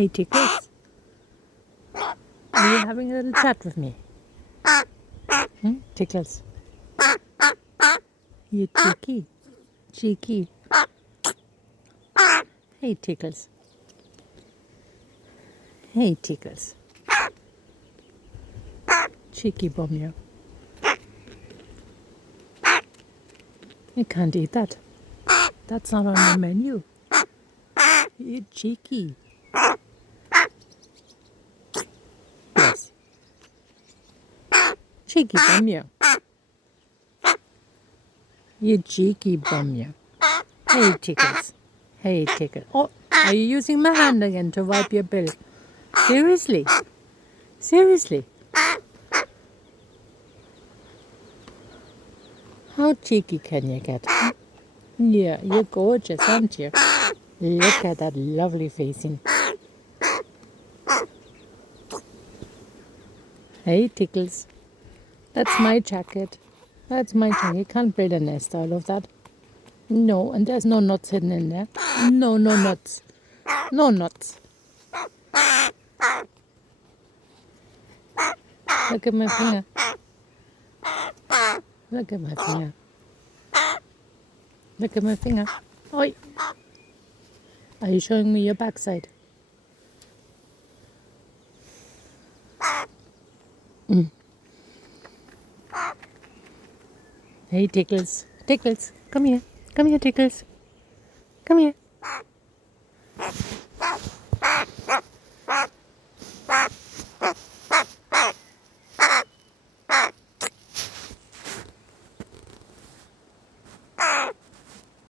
Hey, Tickles. Are you having a little chat with me? Tickles. You cheeky. Cheeky. Hey, Tickles. Hey, Tickles. Cheeky bum you. You can't eat that. That's not on the menu. You cheeky. Yes. Cheeky bum you. You cheeky bum you. Hey, Tickles. Hey, Tickles. Oh, are you using my hand again to wipe your bill? Seriously? Seriously? How cheeky can you get? Yeah, you're gorgeous, aren't you? Look at that lovely facing. Hey, Tickles. That's my jacket. That's my jacket. You can't build a nest out of that. No, and there's no nuts hidden in there. No nuts. No nuts. Look at my finger. Look at my finger. Look at my finger. Oi. Are you showing me your backside? Hey, Tickles. Tickles, come here. Come here, Tickles. Come here.